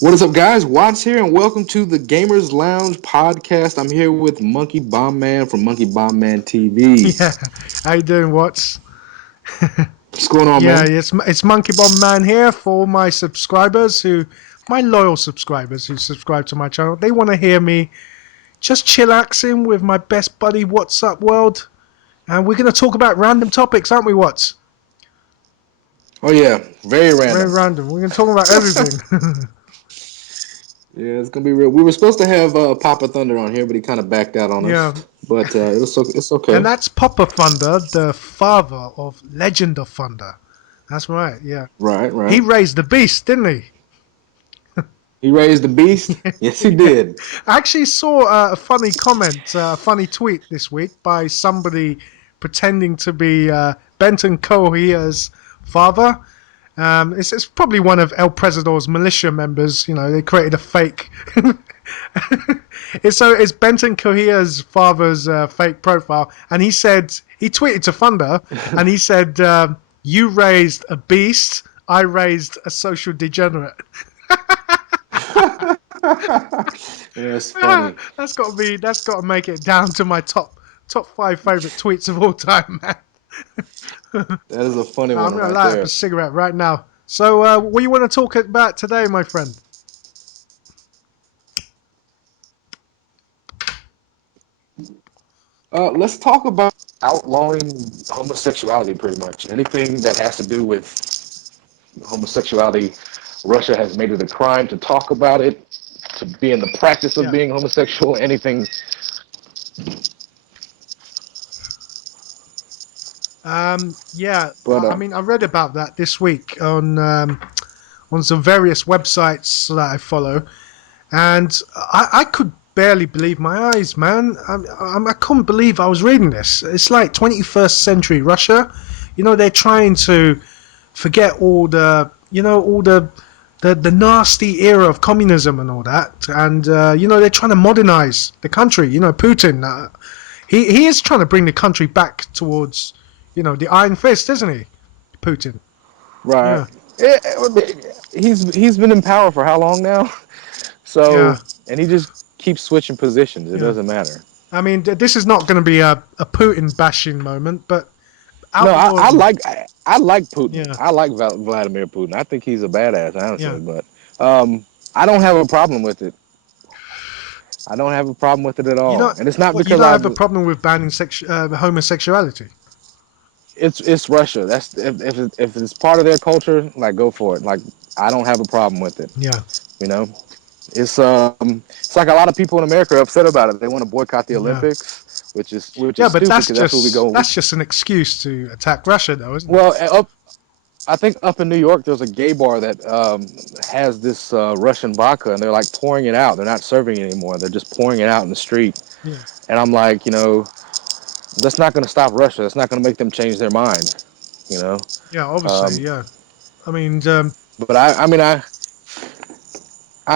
What is up, guys? Watts here, and welcome to the Gamers Lounge podcast. I'm here with Monkey Bomb Man from Monkey Bomb Man TV. Yeah, how you doing, Watts? What's going on, Yeah, man? it's Monkey Bomb Man here for all my subscribers my loyal subscribers who subscribe to my channel. They want to hear me just chillaxing with my best buddy, WattsUpWorld, and we're going to talk about random topics, aren't we, Watts? Oh yeah, very Very random. random. We're going to talk about everything. Yeah, it's gonna be real. We were supposed to have Papa Thunder on here, but he kind of backed out on Yeah, us. But it's and okay. that's Papa Thunder, the father of Legend of Thunder. That's right. Yeah, Right, he right. raised the beast, didn't he? He raised the beast. Yes, he Yeah. did. I actually saw a funny comment, a funny tweet this week by somebody pretending to be Benton Correa's father. It's probably one of El Presidor's militia members. You know, they created a fake. It's Benton Correa's father's fake profile, and he tweeted to Thunder, and he said, "You raised a beast, I raised a social degenerate." Yeah, it's funny. That's got to make it down to my top five favorite tweets of all time, man. That is a funny I'm one gonna right light up a there. cigarette right now. So, what do you want to talk about today, my friend? Let's talk about outlawing homosexuality, pretty much. Anything that has to do with homosexuality. Russia has made it a crime to talk about it, to be in the practice of Yeah. being homosexual, anything. Yeah. But I mean, I read about that this week on some various websites that I follow, and I could barely believe my eyes, man. I couldn't believe I was reading this. It's like 21st century Russia. You know, they're trying to forget all the nasty era of communism and all that, and they're trying to modernize the country. You know, Putin, he is trying to bring the country back towards the Iron Fist, isn't he, Putin? right, Yeah, he's been in power for how long now? So, yeah, and he just keeps switching positions. It yeah. doesn't matter. I mean, this is not going to be a Putin bashing moment, but No, outlawing. I like Putin. Yeah, I like Vladimir Putin. I think he's a badass, yeah. honestly. But I don't have a problem with it. I don't have a problem with it at You all. don't And it's not what you because don't have a problem with banning homosexuality. it's Russia. That's if it's part of their culture, like go for it. Like I don't have a problem with it. Yeah, You know, it's like a lot of people in America are upset about it. They want to boycott the yeah. Olympics, which Yeah, is but stupid because that's where we go. that's just an excuse to attack Russia, though, isn't it? Well, I think up in New York, there's a gay bar that has this Russian vodka, and they're like pouring it out. They're not serving it anymore. They're just pouring it out in the street. Yeah, And I'm like, that's not going to stop Russia. That's not going to make them change their mind. You know. yeah. Obviously, Um, yeah. I mean, but I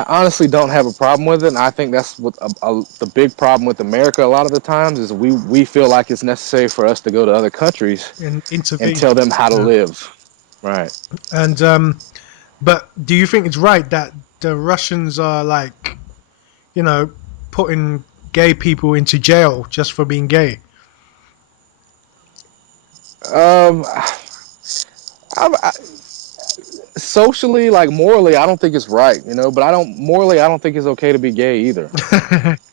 honestly don't have a problem with it, and I think that's what the big problem with America a lot of the times is we feel like it's necessary for us to go to other countries and intervene. tell them how to Yeah. live. Right. And but do you think it's right that the Russians are like, you know, putting gay people into jail just for being gay? Um, I, socially, like morally, I don't think it's right, but I don't think it's okay to be gay either.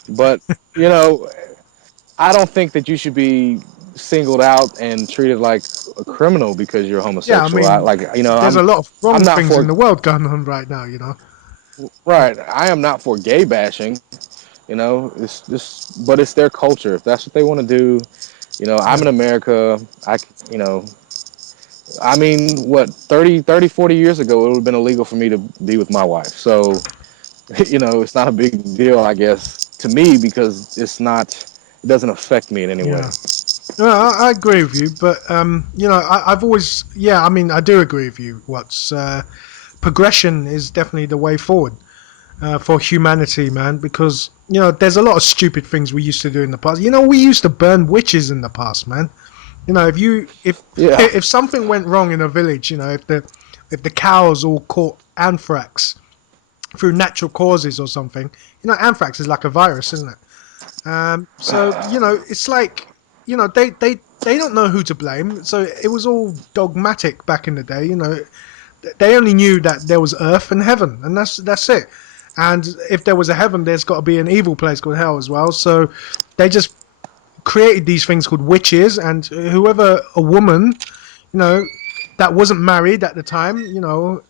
But, you know, I don't think that you should be singled out and treated like a criminal because you're Yeah, I homosexual. mean, there's a lot of I'm wrong not things for, in the world going on right now. You know. right. I am not for gay bashing. It's just, but it's their culture. If that's what they want to do, I'm Yeah. in America. You know, I mean, what, 40 years ago, it would have been illegal for me to be with my wife. So, it's not a big deal, I guess, to me because it doesn't affect me in any way. Yeah. No, I agree with you, but I've always, yeah, I mean, I do agree with you. Progression is definitely the way forward for humanity, man, because there's a lot of stupid things we used to do in the past. We used to burn witches in the past, man. If Yeah. if something went wrong in a village, if the cows all caught anthrax, through natural causes or something. You know, anthrax is like a virus, isn't it? So you know, it's like, you know, they don't know who to blame. So it was all dogmatic back in the day. You know, they only knew that there was earth and heaven, and that's it. And if there was a heaven, there's got to be an evil place called hell as well. So they just created these things called witches, and whoever a woman, you know, that wasn't married at the time, you know,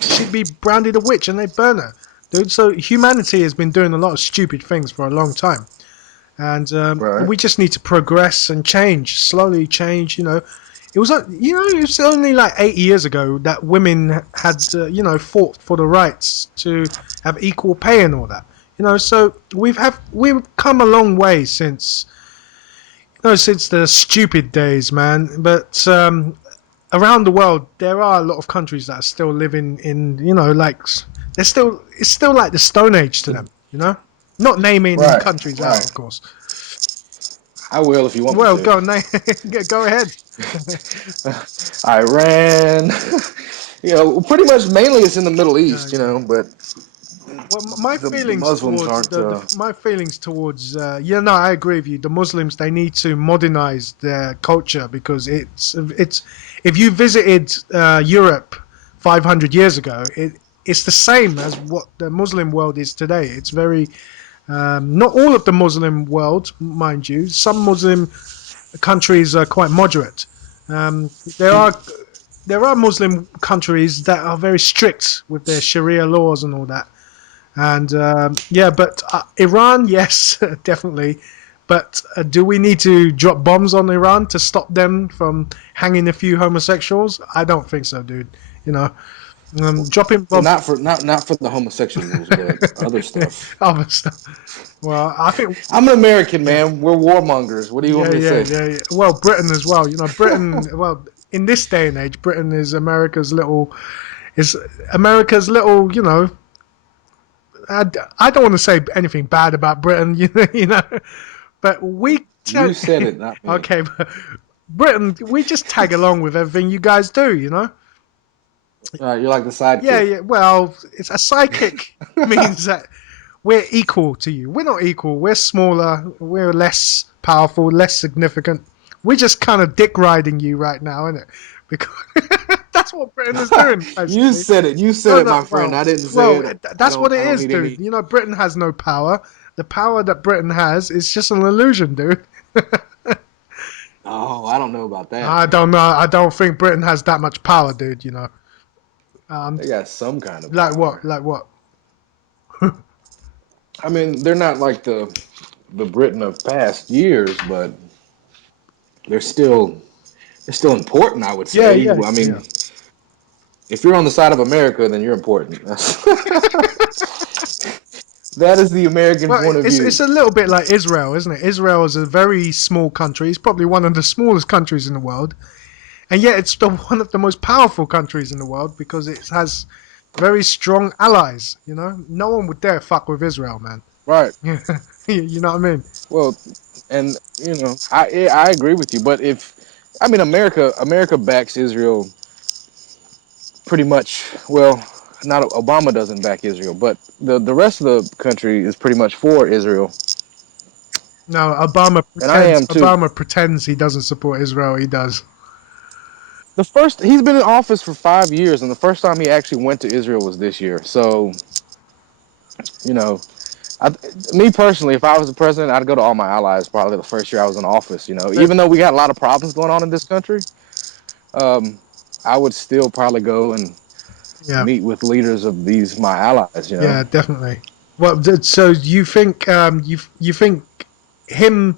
she'd be branded a witch, and they'd burn her, dude. So humanity has been doing a lot of stupid things for a long time, and Right. we just need to progress and change, slowly change. You know, it was only like 8 years ago that women had, you know, fought for the rights to have equal pay and all that. You know, so we've come a long way since, you know, since the stupid days, man. But around the world, there are a lot of countries that are still living in, you know, like it's still like the Stone Age to them. You know, not naming Right. countries out, Right. of course. I will if you want me Well, to. go name, go ahead. Iran. You know, pretty much mainly it's in the Middle Yeah, East. You yeah. know, but Well, my the feelings Muslims towards aren't. my feelings towards yeah, no, I agree with you. The Muslims, they need to modernize their culture, because it's if you visited Europe 500 years ago, it's the same as what the Muslim world is today. It's very not all of the Muslim world, mind you. Some Muslim countries are quite moderate. Um, there are there are Muslim countries that are very strict with their Sharia laws and all that. And yeah, but Iran, yes, definitely. But do we need to drop bombs on Iran to stop them from hanging a few homosexuals? I don't think so, dude. You know, dropping Well, bombs. not for the homosexuals, but other stuff. Other stuff. Well, I think, I'm an American, yeah, man. We're warmongers. What do you want yeah, me to yeah, say? yeah, yeah. Well, Britain as well. You know, Britain. Well, in this day and age, Britain is America's little. You know, I don't want to say anything bad about Britain. You know, but we. You said it, not me. Okay, but Britain, we just tag along with everything you guys do. You know. You're like the Yeah, sidekick. yeah. Well, it's a sidekick means that we're equal to you. We're not equal. We're smaller. We're less powerful, less significant. We're just kind of dick riding you right now, isn't it? Because that's what Britain is doing, You basically. said it. You No, said it, my no. friend. I didn't say Well, it. I that's what don't. it I don't is, need dude. any. You know, Britain has no power. The power that Britain has is just an illusion, dude. Oh, I don't know about that, I don't man. know. I don't think Britain has that much power, dude. You know, They got some kind of like what? power. Like what? I mean, they're not like the Britain of past years, but they're still they're still important. I would Yeah, say. yeah, Well, I yeah. mean, if you're on the side of America, then you're important. That is the American Well, point of view. it's a little bit like Israel, isn't it? Israel is a very small country. It's probably one of the smallest countries in the world, and yet it's still one of the most powerful countries in the world because it has very strong allies. You know, no one would dare fuck with Israel, man. Right. You know what I mean? Well, and I agree with you. But if I mean America backs Israel pretty much. Well, not Obama doesn't back Israel, but the rest of the country is pretty much for Israel, No, and I am too. Obama pretends he doesn't support Israel. He does. He's been in office for 5 years, and the first time he actually went to Israel was this year. So you know, I, me personally, if I was the president, I'd go to all my allies probably the first year I was in office. You know, But even though we got a lot of problems going on in this country, um, I would still probably go and yeah, meet with leaders of these my allies. You know, yeah, definitely. Well, so you think you think him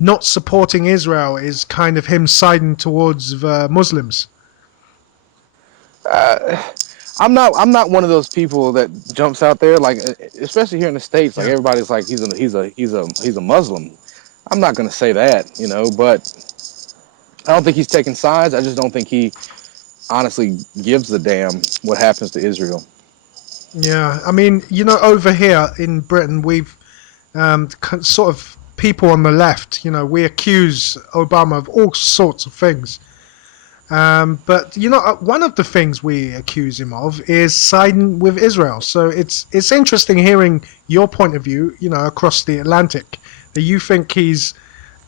not supporting Israel is kind of him siding towards Muslims? uh, I'm not one of those people that jumps out there like, especially here in the states. Like Yeah. everybody's like he's a Muslim. I'm not gonna say that, you know, but I don't think he's taking sides. I just don't think he honestly gives a damn what happens to Israel. Yeah, I mean, you know, over here in Britain, we've sort of people on the left, you know, we accuse Obama of all sorts of things. But one of the things we accuse him of is siding with Israel. So it's interesting hearing your point of view, across the Atlantic, that you think he's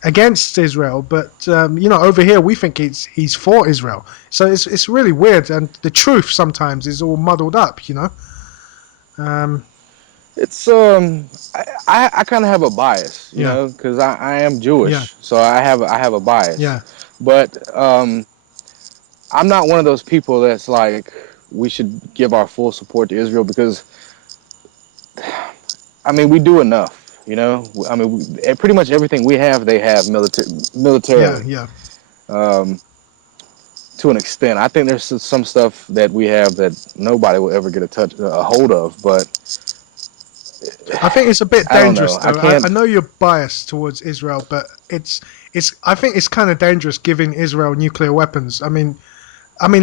against Israel, but over here we think he's for Israel. So it's really weird, and the truth sometimes is all muddled up. Um, It's I kind of have a bias, yeah, because I am yeah, Jewish, so I have a yeah, bias, but I'm not one of those people that's like we should give our full support to Israel because I mean we do enough, I mean pretty much everything we have they have yeah, militarily, yeah. um, to an extent. I think there's some stuff that we have that nobody will ever get a hold of, but I think it's a bit I don't know. dangerous, I though. I can't. know you're biased towards Israel, but it's. I think it's kind of dangerous giving Israel nuclear weapons. I mean,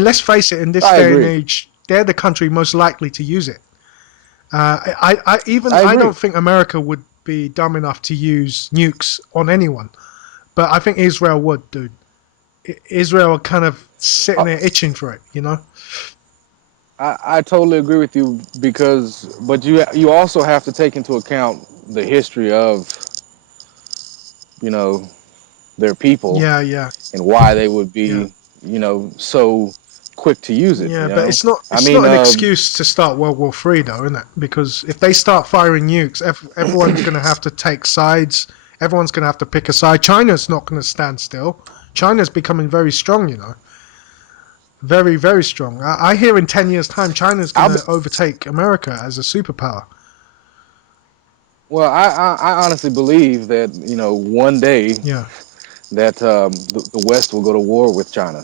let's face it. In this I day and agree. age, they're the country most likely to use it. I I agree. don't think America would be dumb enough to use nukes on anyone, but I think Israel would, dude. Israel are kind of sitting Uh, there itching for it. I totally agree with you but you also have to take into account the history of you know their people Yeah, yeah, and why they would yeah. be so quick to use it. Yeah, but it's not I it's not mean, an excuse to start World War Three, though, isn't it? Because if they start firing nukes, everyone's going to have to take sides. Everyone's going to have to pick a side. China's not going to stand still. China's becoming very strong. Very, very strong. I hear in 10 years' time, China's going I'll be, to overtake America as a superpower. well, I honestly believe that one day Yeah, that the West will go to war with China.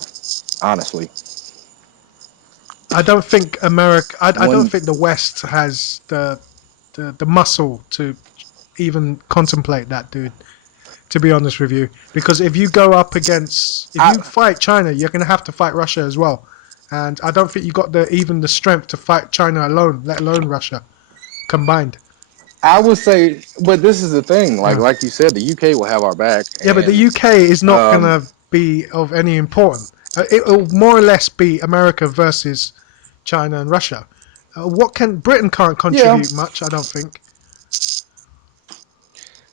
Honestly, I don't think America. I don't one think the West has the muscle to even contemplate that, dude. To be honest with you, because if I you fight China, you're going to have to fight Russia as well, and I don't think you got even the strength to fight China alone, let alone Russia combined. I would say, but this is the thing. Like Yeah, like you said, the UK will have our back, yeah, but the and UK is not going um, to be of any importance. It'll more or less be America versus China and Russia. What can Britain can't yeah. contribute much, I don't think.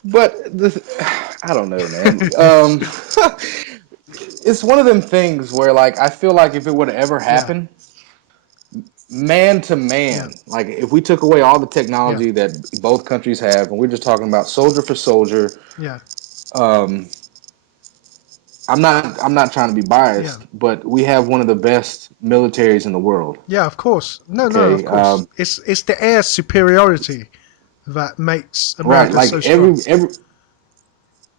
But I don't know, man. It's one of them things where, like, I feel like if it would ever Yeah, happen, man to yeah, man, like if we took away all the yeah, technology that both countries have, and we're just talking about soldier for soldier, yeah, um, I'm not trying to be yeah. biased, but we have one of the best militaries in the world. Yeah, of course. No, no, of Okay, course. It's the air superiority that makes right? America Like so strong.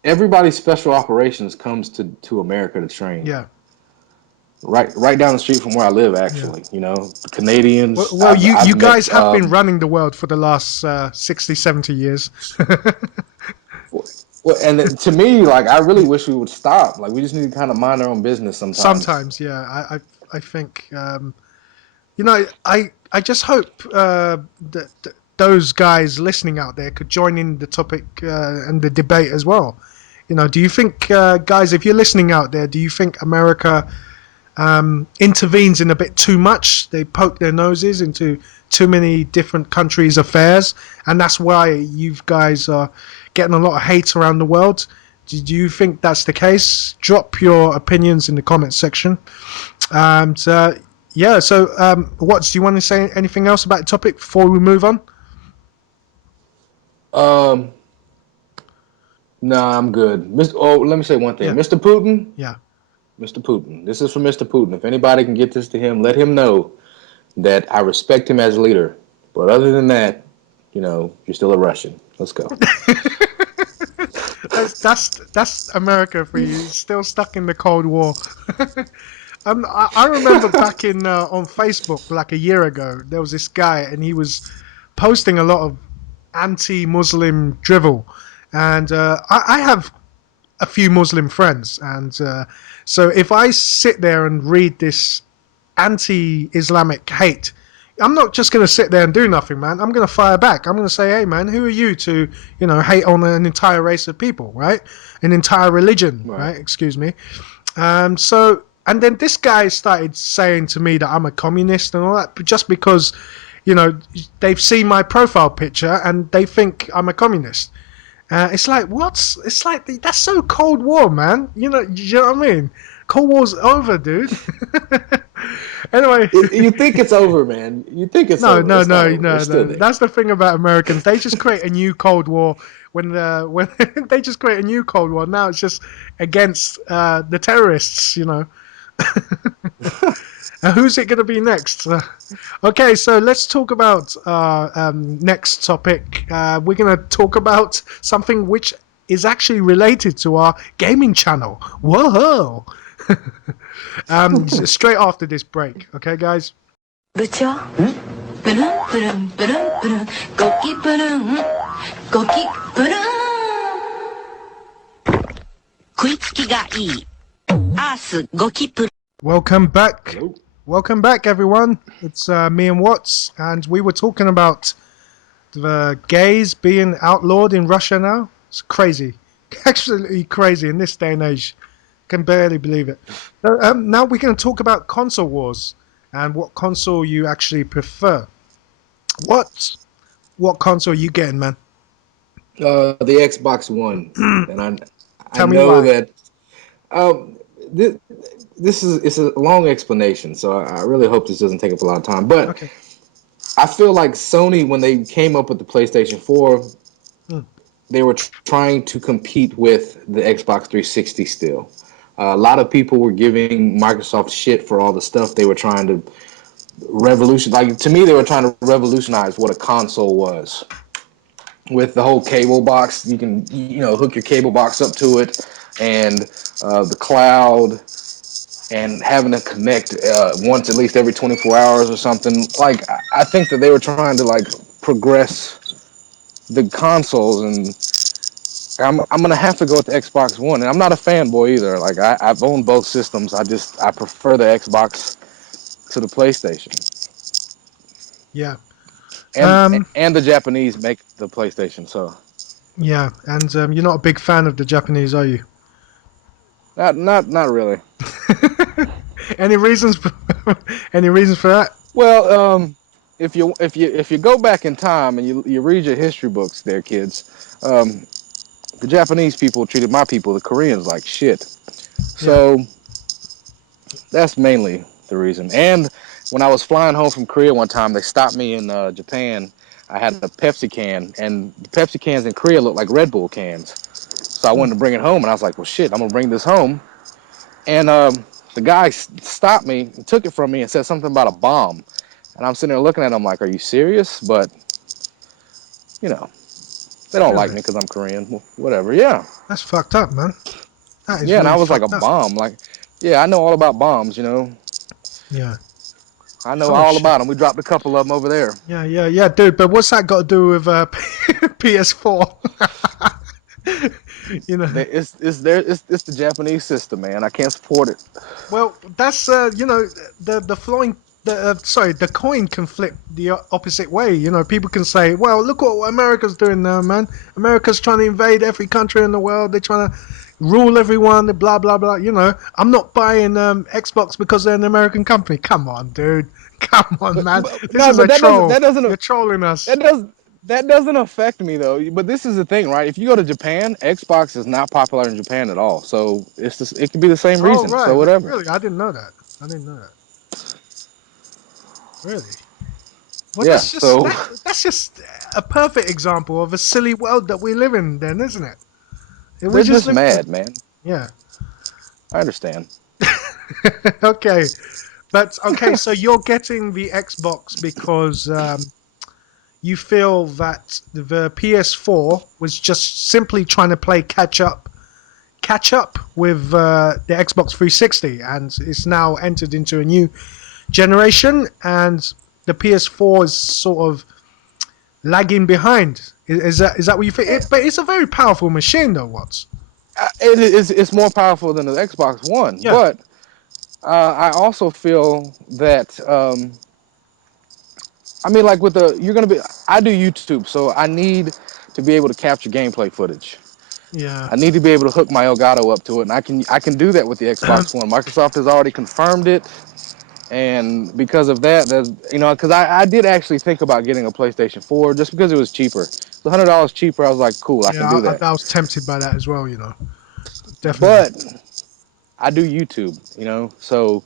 everybody's special operations comes to America to train. Yeah, Right down the street from where I live, yeah. actually. The Canadians. Well, I've you I've met. guys have been running the world for the last 60, 70 years. Well, and to me, like, I really wish we would stop. Like, we just need to kind of mind our own business sometimes. Sometimes, yeah. I think I just hope that those guys listening out there could join in the topic and the debate as well. Do you think, guys, if you're listening out there, do you think America intervenes in a bit too much? They poke their noses into too many different countries' affairs, and that's why you guys are getting a lot of hate around the world. Do you think that's the case? Drop your opinions in the comments section. And yeah, so Watts, do you want to say anything else about the topic before we move on? Um, no, I'm good. Let me say one thing, Yeah, Mr. Putin. yeah. Mr. Putin. This is for Mr. Putin. If anybody can get this to him, let him know that I respect him as a leader. But other than that, you're still a Russian. Let's go. That's America for you. Still stuck in the Cold War. I remember back in on Facebook like a year ago, there was this guy and he was posting a lot of anti-Muslim drivel, and I have a few Muslim friends, and so if I sit there and read this anti-Islamic hate, I'm not just going to sit there and do nothing, man. I'm going to fire back. I'm going to say, hey, man, who are you to, hate on an entire race of people, right? An entire religion, Right. right? Excuse me. So And then this guy started saying to me that I'm a communist and all that, just because, they've seen my profile picture and they think I'm a communist. It's like, it's like, that's so Cold War, man. You know what I mean? Cold War's over, dude. Anyway. You think it's over, man. You think it's No, over. no, It's not no, over. We're no, still no. there. That's the thing about Americans. They just create a new Cold War when they just create a new Cold War. Now it's just against the terrorists. Who's it going to be next? Okay, so let's talk about next topic. We're going to talk about something which is actually related to our gaming channel. Whoa! Straight after this break. Okay, guys? Butcher? Goki Goki Kuitsuki ga ii. Asu Goki. Welcome back. Hello. Welcome back, everyone. It's me and Watts, and we were talking about the gays being outlawed in Russia now. It's crazy. Absolutely crazy in this day and age. Can barely believe it. So, now we're going to talk about console wars and what console you actually prefer. What console you getting, man? The Xbox One, and I Tell me know why. that this is it's a long explanation, so I really hope this doesn't take up a lot of time. But Okay. I feel like Sony, when they came up with the PlayStation 4, they were trying to compete with the Xbox 360 still. A lot of people were giving Microsoft shit for all the stuff they were trying to to me, they were trying to revolutionize what a console was. With the whole cable box, you can hook your cable box up to it, and the cloud, and having to connect once at least every 24 hours or something. Like, I think that they were trying to progress the consoles, and I'm gonna have to go with the Xbox One. And I'm not a fanboy either. Like, I've owned both systems. I prefer the Xbox to the PlayStation. Yeah. And and the Japanese make the PlayStation, so Yeah. And you're not a big fan of the Japanese, are you? not really. Any reasons? Any reasons for that? Well, if you go back in time and you read your history books, there, kids, the Japanese people treated my people, the Koreans, like shit. Yeah. So that's mainly the reason. And when I was flying home from Korea one time, they stopped me in Japan. I had a Pepsi can, and the Pepsi cans in Korea look like Red Bull cans. So I wanted to bring it home, and I was like, well, shit, I'm going to bring this home. And the guy stopped me and took it from me and said something about a bomb. And I'm sitting there looking at him like, are you serious? But, they don't like Really? me because I'm Korean. Well, whatever, yeah. That's fucked up, man. That is Yeah, and really I was like, a fucked up. bomb. Like, yeah, I know all about bombs, Yeah. I know Oh all shit. about them. We dropped a couple of them over there. Yeah, dude. But what's that got to do with PS4? you know. It's the Japanese system, man. I can't support it. Well, that's the flowing. The coin can flip the opposite way. People can say, "Well, look what America's doing now, man. America's trying to invade every country in the world. They're trying to rule everyone. Blah blah blah." I'm not buying Xbox because they're an American company. Come on, dude. Come on, man. This No, is but a that doesn't troll. that doesn't You're trolling us. that does that doesn't affect me though. But this is the thing, right? If you go to Japan, Xbox is not popular in Japan at all. So it could be the same Oh, reason. right. So whatever. Really, I didn't know that. I didn't know that. Really. Well, Yeah. So that's just a perfect example of a silly world that we live in, then, isn't it? We they're just just live in mad, man. yeah. I understand. Okay, but okay, so you're getting the Xbox because you feel that the PS4 was just simply trying to play catch up with the Xbox 360, and it's now entered into a new generation, and the PS4 is sort of lagging behind. Is that what you think? But it's a very powerful machine, though. It's more powerful than the Xbox One, Yeah. but I also feel that I mean, I do YouTube, so I need to be able to capture gameplay footage. Yeah. I need to be able to hook my Elgato up to it, and I can do that with the Xbox One. Microsoft has already confirmed it, and because of that, because I did actually think about getting a PlayStation 4 just because it was cheaper. It's $100 cheaper. I was like, cool, I can Yeah, do that. I was tempted by that as well, definitely. But I do YouTube, so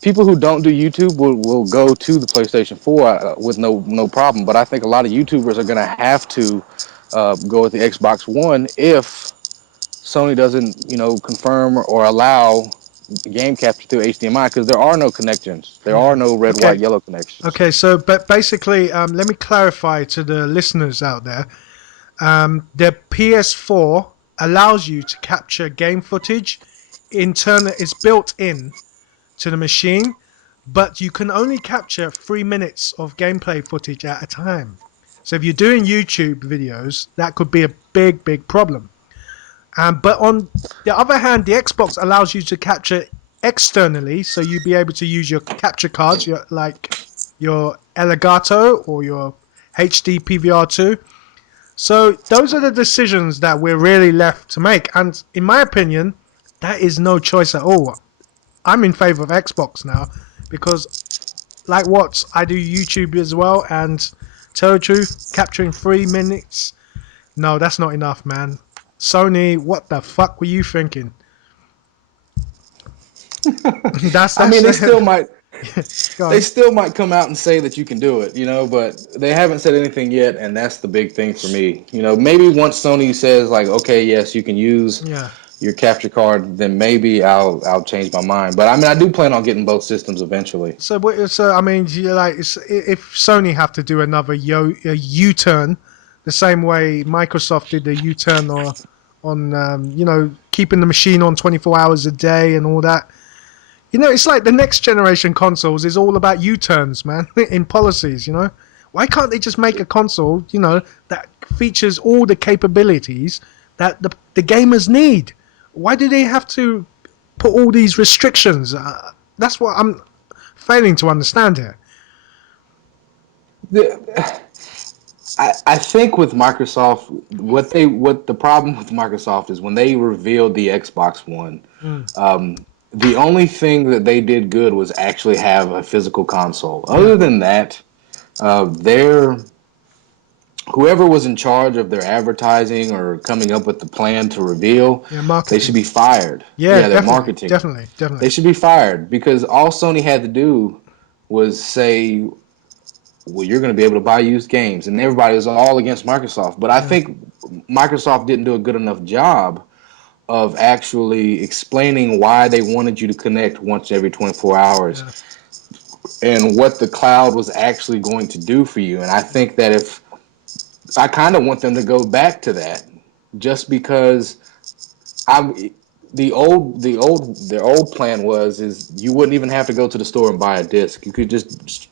people who don't do YouTube will go to the PlayStation 4 with no problem. But I think a lot of YouTubers are going to have to go with the Xbox One if Sony doesn't, confirm or allow game capture through HDMI, because there are no connections. There Yeah. are no red, Okay. white, yellow connections. Okay. So, but basically, let me clarify to the listeners out there. The PS4 allows you to capture game footage. It's built in to the machine, but you can only capture 3 minutes of gameplay footage at a time. So if you're doing YouTube videos, that could be a big problem. But on the other hand, the Xbox allows you to capture externally, so you'd be able to use your capture cards, your Elgato or your HD PVR2. So those are the decisions that we're really left to make. And in my opinion, that is no choice at all. I'm in favor of Xbox now because, like Watts, I do YouTube as well. And tell the truth, capturing 3 minutes, no, that's not enough, man. Sony, what the fuck were you thinking? that's I mean, that's they still might Go they on. still might come out and say that you can do it, but they haven't said anything yet, and that's the big thing for me. Maybe once Sony says like, okay, yes, you can use Yeah. your capture card, then maybe I'll change my mind. But I mean, I do plan on getting both systems eventually. So I mean, if Sony have to do another a U-turn, the same way Microsoft did the U-turn on keeping the machine on 24 hours a day and all that. It's like the next generation consoles is all about U-turns, man, in policies. Why can't they just make a console, that features all the capabilities that the gamers need? Why do they have to put all these restrictions? That's what I'm failing to understand here. I think with Microsoft, what the problem with Microsoft is when they revealed the Xbox One, Mm, the only thing that they did good was actually have a physical console. yeah, Other than that, their whoever was in charge of their advertising or coming up with the plan to reveal, yeah, they should marketing. be fired. Yeah, Yeah, their definitely, marketing. definitely, definitely. They should be fired because all Sony had to do was say, well, you're going to be able to buy used games, and everybody was all against Microsoft. But I Yeah, think Microsoft didn't do a good enough job of actually explaining why they wanted you to connect once every 24 hours yeah, and what the cloud was actually going to do for you. And I think that if I kind of want them to go back to that, just because I their old plan is you wouldn't even have to go to the store and buy a disc. You could just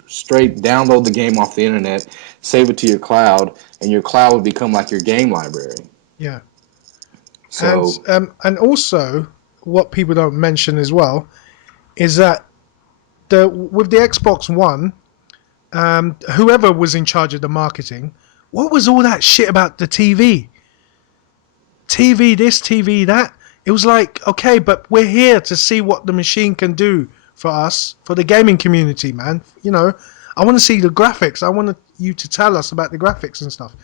straight download the game off the internet, save it to your cloud, and your cloud would become like your game library. yeah. And So and also what people don't mention as well is that the with the Xbox One, whoever was in charge of the marketing, what was all that shit about the TV? TV this, TV that. It was like, okay, but we're here to see what the machine can do for us, for the gaming community, man. I want to see the graphics. I want you to tell us about the graphics and stuff.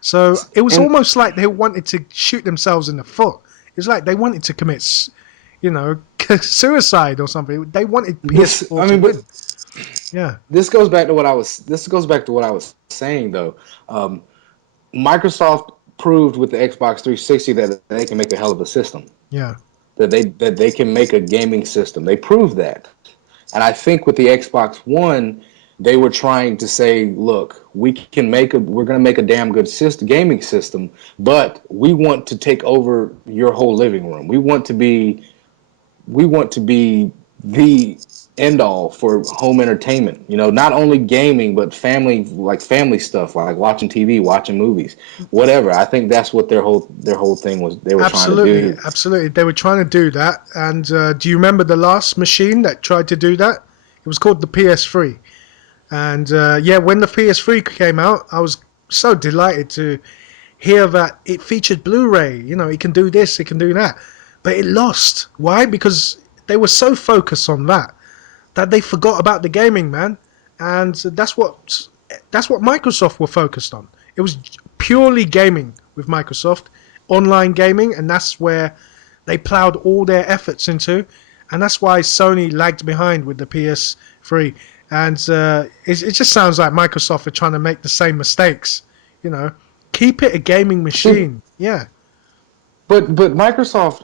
So it was and almost like they wanted to shoot themselves in the foot. It was like they wanted to commit, suicide or something. They wanted this, PS4 I to mean, but win. Yeah, this goes back to what I was. This goes back to what I was saying though. Um, Microsoft proved with the Xbox 360 that they can make a hell of a system. yeah, That they can make a gaming system. They proved that. And I think with the Xbox One, they were trying to say, look, we're going to make a damn good gaming system, but we want to take over your whole living room. We want to be the end all for home entertainment. Not only gaming, but family stuff, like watching TV, watching movies, whatever. I think that's what their whole thing was. They were trying to absolutely, do. absolutely. They were trying to do that. And do you remember the last machine that tried to do that? It was called the PS3. And yeah, when the PS3 came out, I was so delighted to hear that it featured Blu-ray. You know, it can do this, it can do that, but it lost. Why? Because they were so focused on that they forgot about the gaming, man. And that's what Microsoft were focused on. It was purely gaming with Microsoft, online gaming, and that's where they plowed all their efforts into. And that's why Sony lagged behind with the PS3. And it just sounds like Microsoft are trying to make the same mistakes. You know, keep it a gaming machine. Yeah, But Microsoft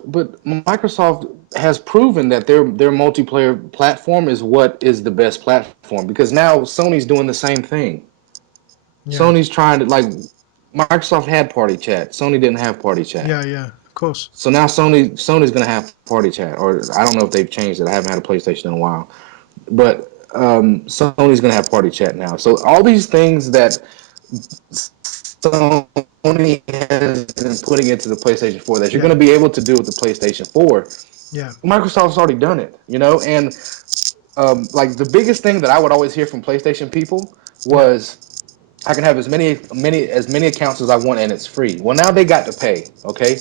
has proven that their multiplayer platform is what is the best platform, because now Sony's doing the same thing. yeah, Sony's trying to, like, Microsoft had party chat. Sony didn't have party chat. yeah. Of course. So now Sony's going to have party chat, or I don't know if they've changed it. I haven't had a PlayStation in a while, but Sony's going to have party chat now. So all these things that Sony has been putting into the PlayStation 4 that you're going to be able to do with the PlayStation 4, Yeah, Microsoft's already done it, you know? And like the biggest thing that I would always hear from PlayStation people was, I can have as many accounts as I want and it's free. Well, now they got to pay, okay?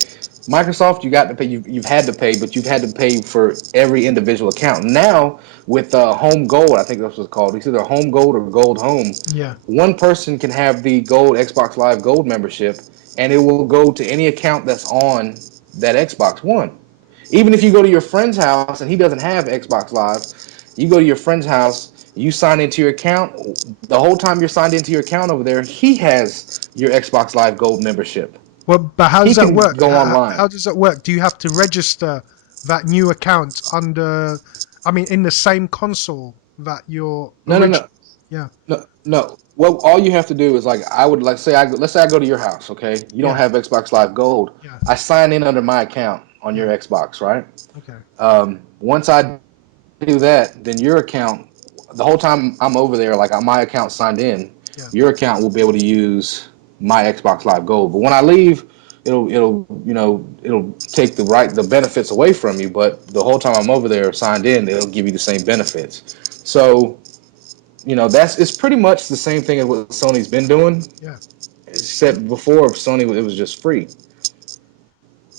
Microsoft, you got to pay. You've had to pay, but you've had to pay for every individual account. Now with Home Gold, I think that's what it's called. It's either Home Gold or Gold Home. yeah. One person can have the Gold Xbox Live Gold membership, and it will go to any account that's on that Xbox One. Even if you go to your friend's house and he doesn't have Xbox Live, you go to your friend's house, you sign into your account. The whole time you're signed into your account over there, he has your Xbox Live Gold membership. Well, but how He does that can work? go How online. does that work? Do you have to register that new account under, I mean, in the same console that your No, no, original? no, Yeah, no. Well, all you have to do is, like, I would, like, let's say I go to your house, okay? You don't yeah, have Xbox Live Gold. yeah, I sign in under my account on your yeah. Xbox, right? Okay. Once I do that, then your account, the whole time I'm over there, like, my account signed in, Yeah. your account will be able to use my Xbox Live Gold. But when I leave, it'll take the benefits away from you. But the whole time I'm over there signed in, it'll give you the same benefits. So, it's pretty much the same thing as what Sony's been doing. Yeah. Except before Sony, it was just free.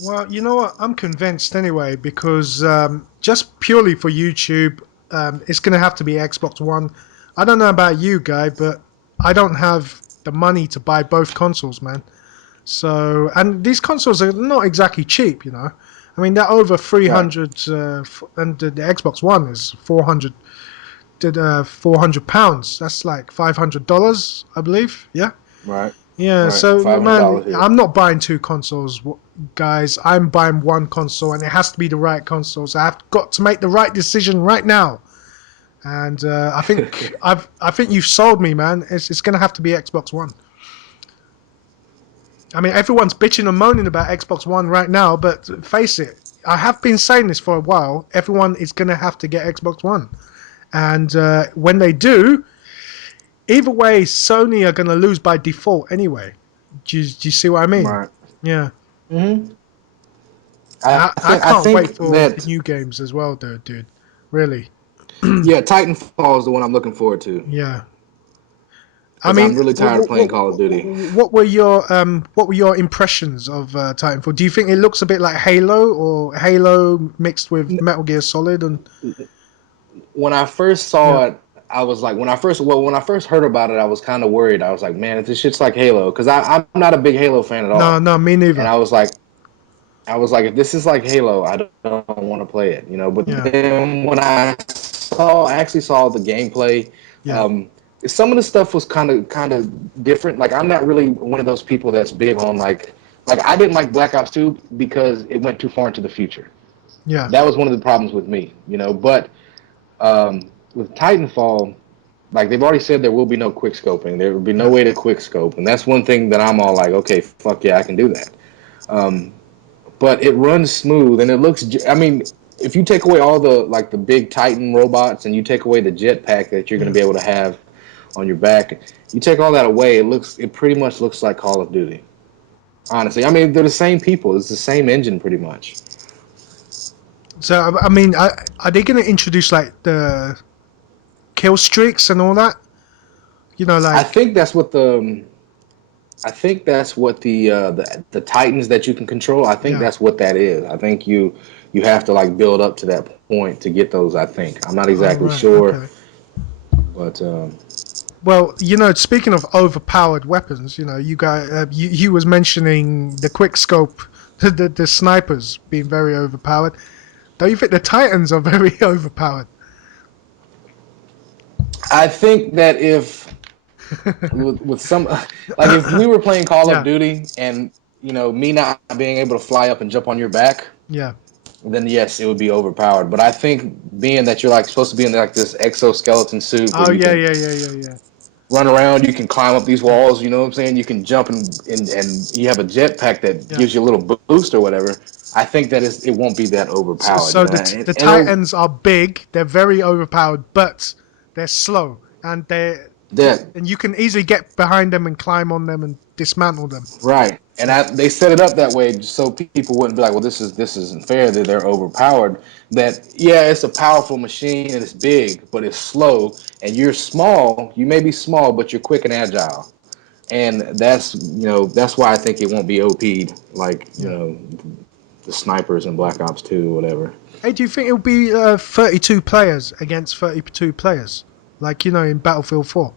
Well, you know what? I'm convinced anyway because just purely for YouTube, it's going to have to be Xbox One. I don't know about you, Guy, but I don't have the money to buy both consoles, man. So, and these consoles are not exactly cheap, you know. I mean, they're over Right. 300, and the Xbox One is 400, £400. That's like $500, I believe. Yeah. Right. Yeah, Right. so man, $500 here. I'm not buying two consoles, guys. I'm buying one console, and it has to be the right console. So I've got to make the right decision right now. And I think I think you've sold me, man. It's going to have to be Xbox One. I mean, everyone's bitching and moaning about Xbox One right now, but face it, I have been saying this for a while. Everyone is going to have to get Xbox One, and when they do, either way, Sony are going to lose by default anyway. Do you see what I mean? Right. Yeah. Hmm. And I I think I can't wait think for the that new games as well, though, dude. Really. yeah, Titanfall is the one I'm looking forward to, Yeah. I because mean, I'm really tired of playing Call of Duty. what were your impressions of Titanfall? Do you think it looks a bit like Halo or Halo mixed with Metal Gear Solid? And When I first yeah, saw it, I was like, when I first heard about it, I was kind of worried. I was like, man, if this shit's like Halo, because I'm not a big Halo fan at no, all, no, me and neither. I was like, if this is like Halo, I don't want to play it, But Yeah, then when I actually saw the gameplay, yeah, um, some of the stuff was kind of different. Like, I'm not really one of those people that's big on, like I didn't like Black Ops 2 because it went too far into the future. yeah, That was one of the problems with me. But with Titanfall, like, they've already said there will be no quick scoping. There will be no yeah, way to quick scope, and that's one thing that I'm all like, okay, fuck yeah, I can do that. Um, but it runs smooth, and it looks. I mean, if you take away all the big Titan robots, and you take away the jetpack that you're going yeah. to be able to have on your back, you take all that away, it pretty much looks like Call of Duty. Honestly, I mean, they're the same people. It's the same engine, pretty much. So I mean, are they going to introduce like the kill streaks and all that? You know, I like think that's what the I think that's what the Titans that you can control. I think Yeah. that's what that is. I think you have to like build up to that point to get those. I think I'm not Oh exactly right. sure, Okay. but Well, speaking of overpowered weapons, you guys, you was mentioning the quick scope, the snipers being very overpowered. Don't you think the Titans are very overpowered? I think that if with some like if we were playing Call of Yeah. Duty and me not being able to fly up and jump on your back, Yeah. then yes, it would be overpowered. But I think being that you're like supposed to be in like this exoskeleton suit where Oh you yeah, can yeah, yeah, yeah, yeah. run around, you can climb up these Yeah. walls, you know what I'm saying? You can jump and you have a jetpack that Yeah. gives you a little boost or whatever. I think that it won't be that So, overpowered, so the the Titans are big. They're very overpowered, but they're slow, and that and you can easily get behind them and climb on them and dismantle them. right. And Yeah. they set it up that way just so people wouldn't be like, well, this isn't fair that they're overpowered. That yeah, it's a powerful machine and it's big, but it's slow. And you're small. You may be small, but you're quick and agile. And that's why I think it won't be OP'd like Yeah. the snipers in Black Ops 2 or whatever. Hey, do you think it'll be 32 players against 32 players, like in Battlefield 4?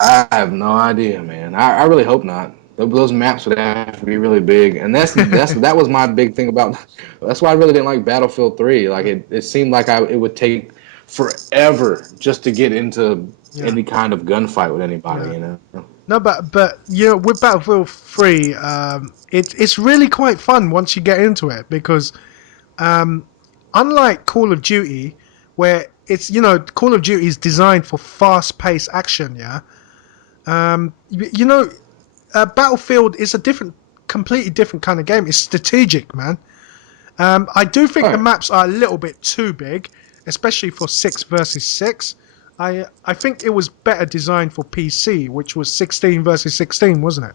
I have no idea, man. I really hope not. Those maps would have to be really big, and that was my big thing about. That's why I really didn't like Battlefield 3. Like it seemed like it would take forever just to get into Yeah. any kind of gunfight with anybody. Yeah. You know. No, but with Battlefield 3, it's really quite fun once you get into it because um, unlike Call of Duty, where it's Call of Duty is designed for fast-paced action, yeah. Um, y- you know, Battlefield is a completely different kind of game. It's strategic, man. I do think All the right. maps are a little bit too big, especially for 6 versus 6. I think it was better designed for PC, which was 16 versus 16, wasn't it?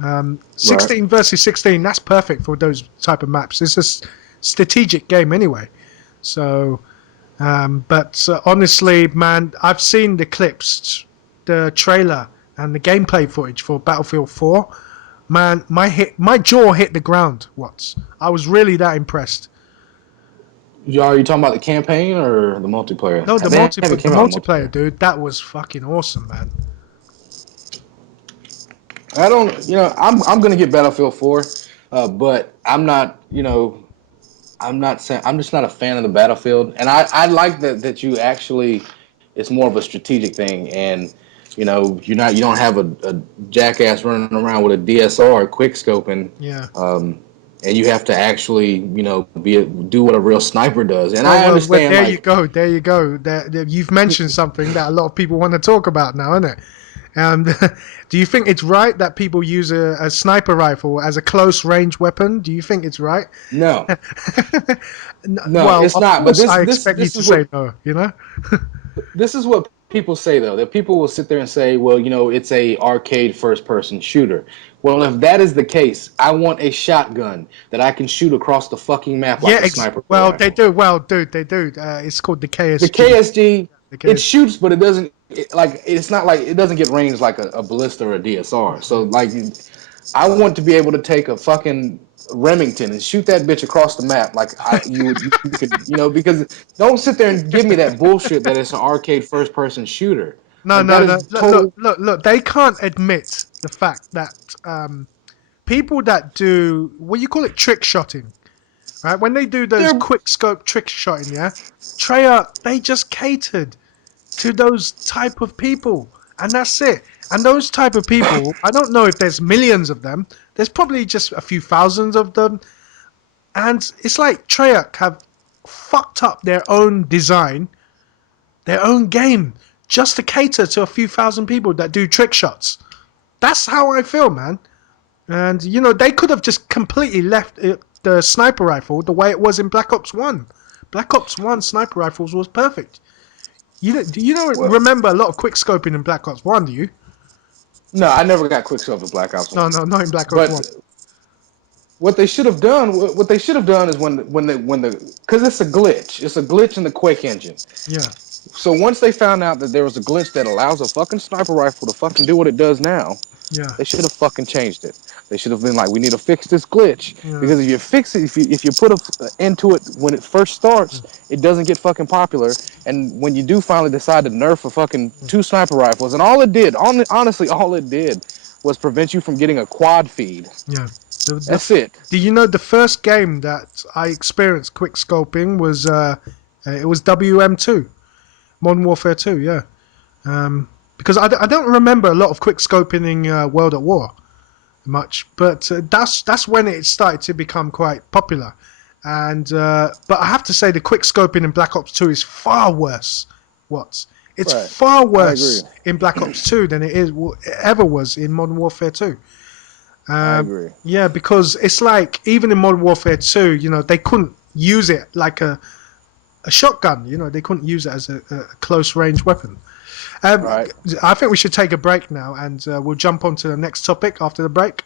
Right. 16 versus 16, that's perfect for those type of maps. It's a strategic game anyway. So, but honestly, man, I've seen the clips, the trailer, and the gameplay footage for Battlefield 4. Man, my jaw hit the ground. I was really that impressed. Are you talking about the campaign or the multiplayer? No, They haven't the came out in multiplayer, multiplayer. dude, that was fucking awesome, man. I don't. I'm gonna get Battlefield 4, but I'm not. I'm not saying I'm just not a fan of the Battlefield, and I like that you actually it's more of a strategic thing, and you don't have a jackass running around with a DSR quick scoping, Yeah. and you have to actually do what a real sniper does, and I Well, understand there you like go. There you go. You've mentioned something that a lot of people want to talk about now, isn't it? Do you think it's right that people use a sniper rifle as a close range weapon? Do you think it's right? no, no, Well, it's of not. But course, this I this expect you this to is what say no. You know? this is what people say though. That people will sit there and say, well, it's a arcade first person shooter. Well, if that is the case, I want a shotgun that I can shoot across the fucking map like Yeah. a sniper Well, they rifle. do. Well, dude, they do. It's called the The KSG. KSG, The it KSG. shoots, but it doesn't. It's not like it doesn't get range like a ballista or a DSR. So like, I want to be able to take a fucking Remington and shoot that bitch across the map like you could because don't sit there and give me that bullshit that it's an arcade first person shooter. No, Like that no, no. is Look, look, total. look, look. They can't admit the fact that people that do what you call it trick shotting, right? When they do those They're quick scope trick shotting, yeah, Treyarch, they just catered to those type of people, and that's it. And those type of people, I don't know if there's millions of them. There's probably just a few thousands of them, and it's like Treyarch have fucked up their own design, their own game, just to cater to a few thousand people that do trick shots. That's how I feel, man. And they could have just completely left the sniper rifle the way it was in Black Ops 1. Black Ops 1 sniper rifles was perfect. You don't well, remember a lot of quick scoping in Black Ops 1, do you? no, I never got quickscope in Black Ops No, One. no, not in Black Ops 1. But what they should have done is when the because it's a glitch. It's a glitch in the Quake engine. Yeah. So once they found out that there was a glitch that allows a fucking sniper rifle to fucking do what it does now, Yeah. they should have fucking changed it. They should have been like, we need to fix this glitch. Yeah. Because if you fix it, if you put a into it when it first starts, it doesn't get fucking popular. And when you do finally decide to nerf a fucking 2 sniper rifles, and all it did, honestly, all it did was prevent you from getting a quad feed. Yeah. That's it. Do you know the first game that I experienced quick scoping was it was WM2, Modern Warfare 2, yeah. Because I don't remember a lot of quick scoping in World at War much, but that's when it started to become quite popular. And but I have to say the quick scoping in Black Ops 2 is far worse. It's Right. far I worse agree. in Black Ops 2 than it ever was in Modern Warfare 2. I agree. Yeah, because it's like even in Modern Warfare 2, you know, they couldn't use it like a shotgun. You know, they couldn't use it as a close range weapon. Right. I think we should take a break now, and we'll jump on to the next topic after the break.